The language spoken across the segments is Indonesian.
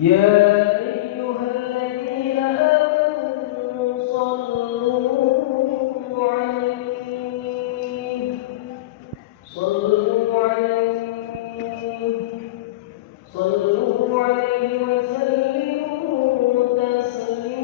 يا أيها الذين آمنوا صلوا عليه وسلموا تسليما.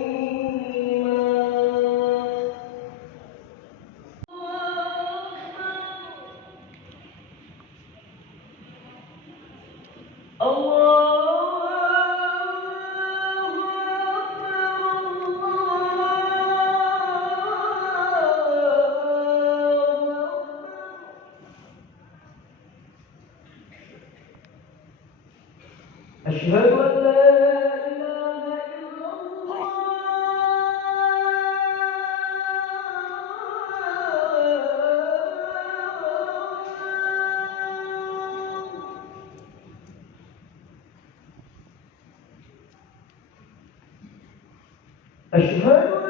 أشهد أن لا إله إلا الله. أشهد أن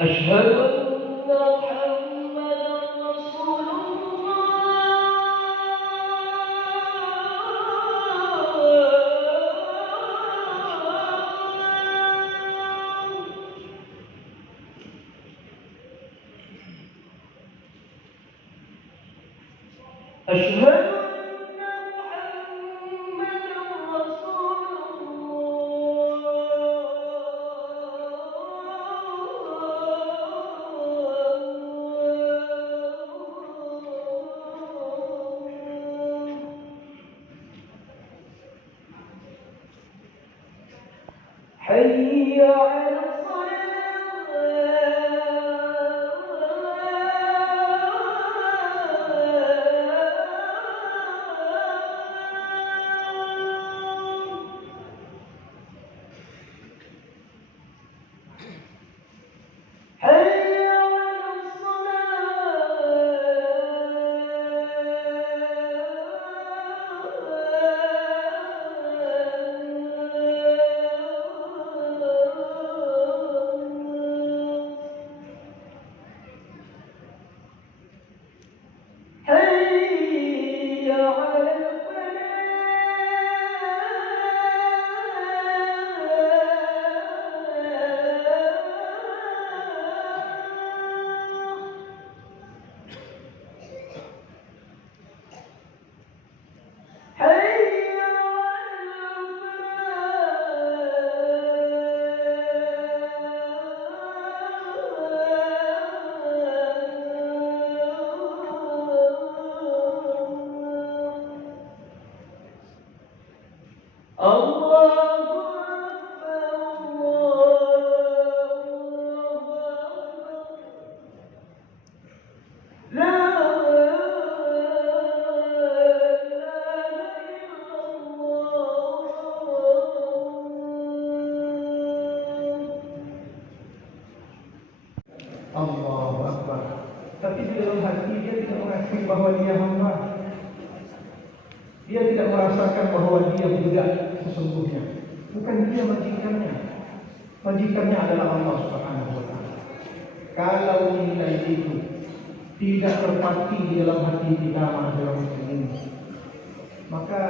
أشهد أن محمدا رسول الله. أشهد حي على Allahu Akbar. Tapi di dalam hati dia tidak mengakui bahwa dia hamba. Dia tidak merasakan bahwa dia budak sesungguhnya. Bukan dia majikannya. Majikannya adalah Allah Subhanahu wa Ta'ala. Kalau nilai itu tidak terpati di dalam hati kita, masyarakat muslimin, maka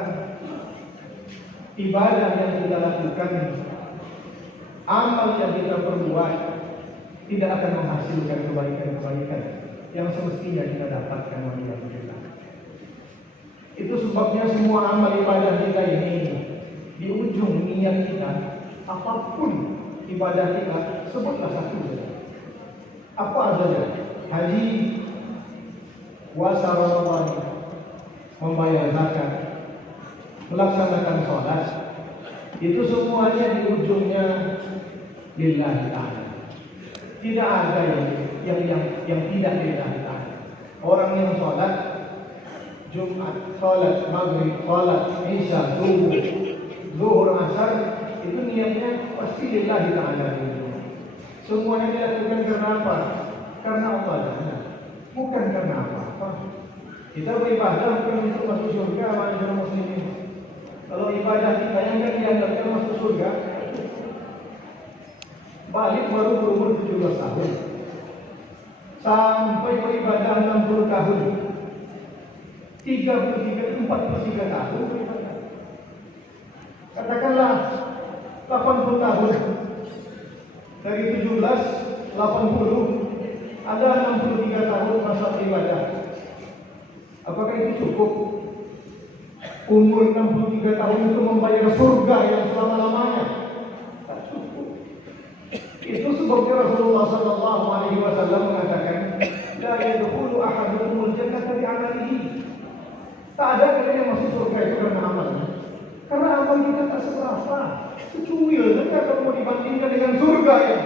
ibadah yang kita lakukan, amal yang kita perbuat, tidak akan menghasilkan kebaikan-kebaikan yang semestinya kita dapatkan oleh kita. Itu sebabnya semua amal ibadah kita ini, di ujung niat kita, apapun ibadah kita, sebutlah satu saja. Apa saja? Haji, puasa Ramadan, membayar zakat, melaksanakan sholat, itu semuanya di ujungnya lillahi ta'ala. Tidak ada yang tidak lillahi ta'ala. Orang yang sholat Jumat, sholat Maghrib, sholat Isya, subuh, zuhur, asar, itu niatnya pasti lillahi ta'ala. Semuanya dilakukan karena apa? Karena Allah. Bukan karena apa-apa. Kita beribadah bukan untuk masuk surga, manusia muslimin. Kalau ibadah kita yang tidak dianggapkan masuk surga, balik baru berumur 17 tahun. Sampai beribadah 60 tahun. 43 tahun beribadah. Katakanlah 80 tahun. Dari 17, 80, ada 63 tahun masa beribadah. Apakah itu cukup? Umur 63 tahun itu membayar surga yang selama-lamanya? Tak cukup. Itu sebabnya Rasulullah sallallahu alaihi wasallam mengatakan, la yadkhulu ahadukumul jannata bi'amalihi. Tak ada yang masuk surga itu karena amalnya. Karena amal kita tak seberapa. Secuil saja kalau mau dibandingkan dengan surga yang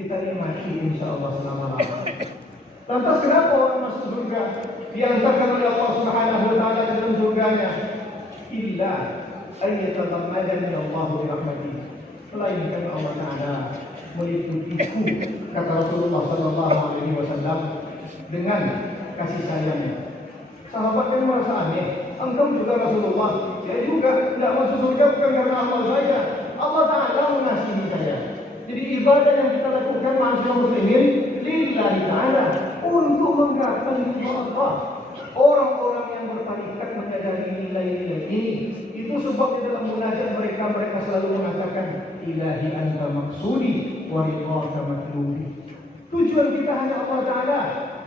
kita nikmati insyaallah selama-lamanya. Lantas kenapa orang masuk surga diantarkan oleh Allah Subhanahu wa taala ke dalam surganya? Illa ayyatamadani Allah bi rahmatihi. Melainkan Allah Taala meliputiku, kata Rasulullah sallallahu alaihi wasallam, dengan kasih sayangnya. Sahabat yang merasa aneh, engkau juga Rasulullah, saya juga tidak masuk surga bukan karena amal saya. Allah Taala mengasihi saya. Jadi ibadah yang kita lakukan manusia muslimin lillahi ta'ala, untuk menggapai Allah. Orang-orang yang bertarikat menyadari nilai-nilai ini. Itu sebabnya dalam munajat mereka selalu mengatakan ilahi anta maksudi wa ridhaka matlubi. Tujuan kita hanya Allah Ta'ala.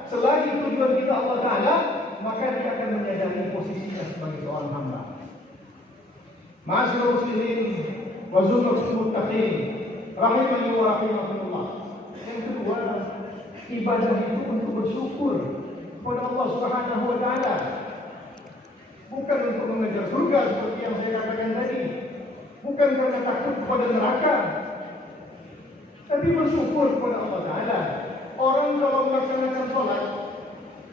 Selagi tujuan kita Allah Ta'ala, maka dia akan menyadari posisinya sebagai seorang hamba. Ma'asyiral muslimin wa zumratul muttaqin rahimani wa rahimakumullah. Yang kedua, ibadah itu untuk bersyukur kepada Allah Subhanahu wa taala. Bukan untuk mengejar surga seperti yang saya katakan tadi. Bukan karena takut kepada neraka. Tapi bersyukur kepada Allah Taala. Orang kalau melaksanakan sholat,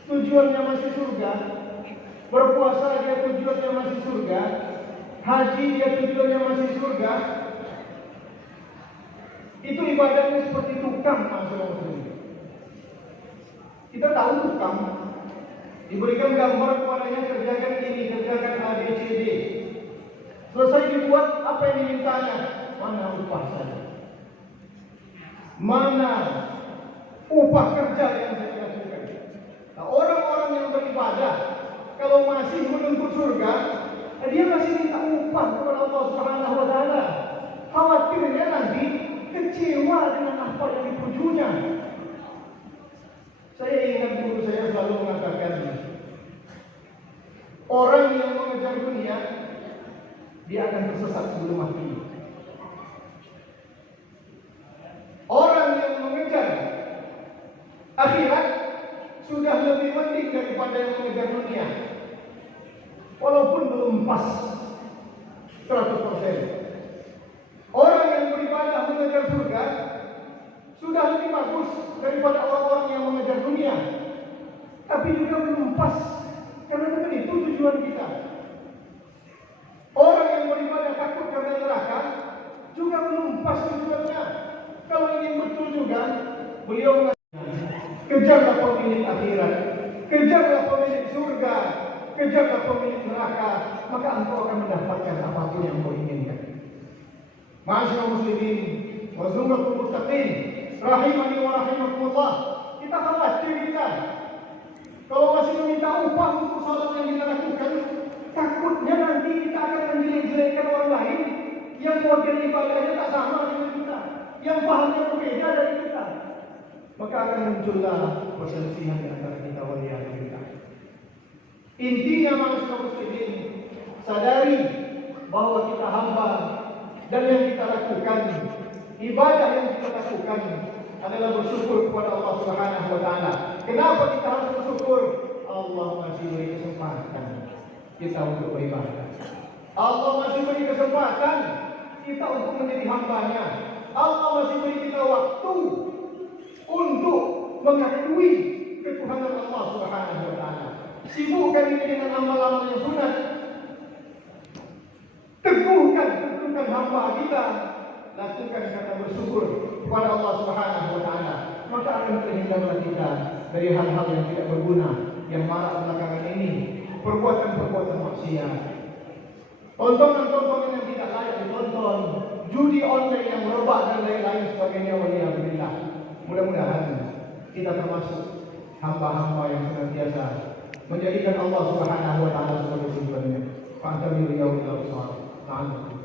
tujuannya masih surga. Berpuasa dia tujuannya masih surga. Haji dia tujuannya masih surga. Itu ibadahnya seperti tukang maksudnya. Kita tahu tukang diberikan gambar kepadanya, kerjakan ini, kerjakan A, B, C, D. Selesai dibuat, apa yang dimintanya? Mana upah saya? Mana upah kerja yang saya lakukan? Nah, orang-orang yang beribadah, kalau masih menuntut surga, dia masih minta upah kepada Allah Subhanahu wa taala. Khawatirnya nanti kecewa dengan apa yang ditujunya. Saya ingat guru saya selalu mengatakan, orang yang mengejar dunia, dia akan tersesat sebelum mati. Orang yang mengejar akhirat sudah lebih penting daripada yang mengejar dunia. Walaupun belum pas 100%. Orang yang beribadah mengejar surga sudah lebih bagus daripada orang-orang yang mengejar dunia. Tapi juga belum pas, karena bukan itu tujuan kita. Orang yang beribadah takut karena neraka juga belum pas tujuannya. Kalau ingin betul juga, beliau mengatakan, kejarlah pemilik akhirat, kejarlah pemilik surga, kejarlah pemilik neraka, maka engkau akan mendapatkan apapun yang kau inginkan. Ma'asyiral muslimin wa zumratul muttaqin rahimani wa rahimakumullah. Kita khawatir kita kalau masih meminta upah untuk salat yang kita lakukan, takutnya nanti kita akan menjelek-jelekkan orang lain yang model ibadahnya tak sama dengan kita, yang pahamnya berbeda dari kita. Maka akan muncullah perselisihan di antara kita waliyadzubillah. Intinya manusia muslimin, sadari bahwa kita hamba dan yang kita lakukan, ibadah yang kita lakukan adalah bersyukur kepada Allah Subhanahu wa taala. Kenapa kita harus bersyukur? Allah masih beri kesempatan kita untuk beribadah. Allah masih beri kesempatan kita untuk menjadi hamba-Nya. Allah masih beri kita waktu untuk mengakui ketuhanan Allah Subhanahu wa taala. Sibukkan diri dengan amal-amal yang sunat. Teguhkan hamba kita, lakukan kata bersyukur kepada Allah Subhanahu wa taala, maka akan terhindarlah kita dari hal-hal yang tidak berguna yang marak belakangan ini, perbuatan-perbuatan maksiat, tontonan-tontonan yang tidak layak ditonton, judi online yang merebak dan lain-lain sebagainya. Waliyahulillah. Mudah-mudahan kita termasuk hamba-hamba yang senantiasa menjadikan Allah Subhanahu wa taala sebagai tujuannya. Fa'tabiru ya Allah.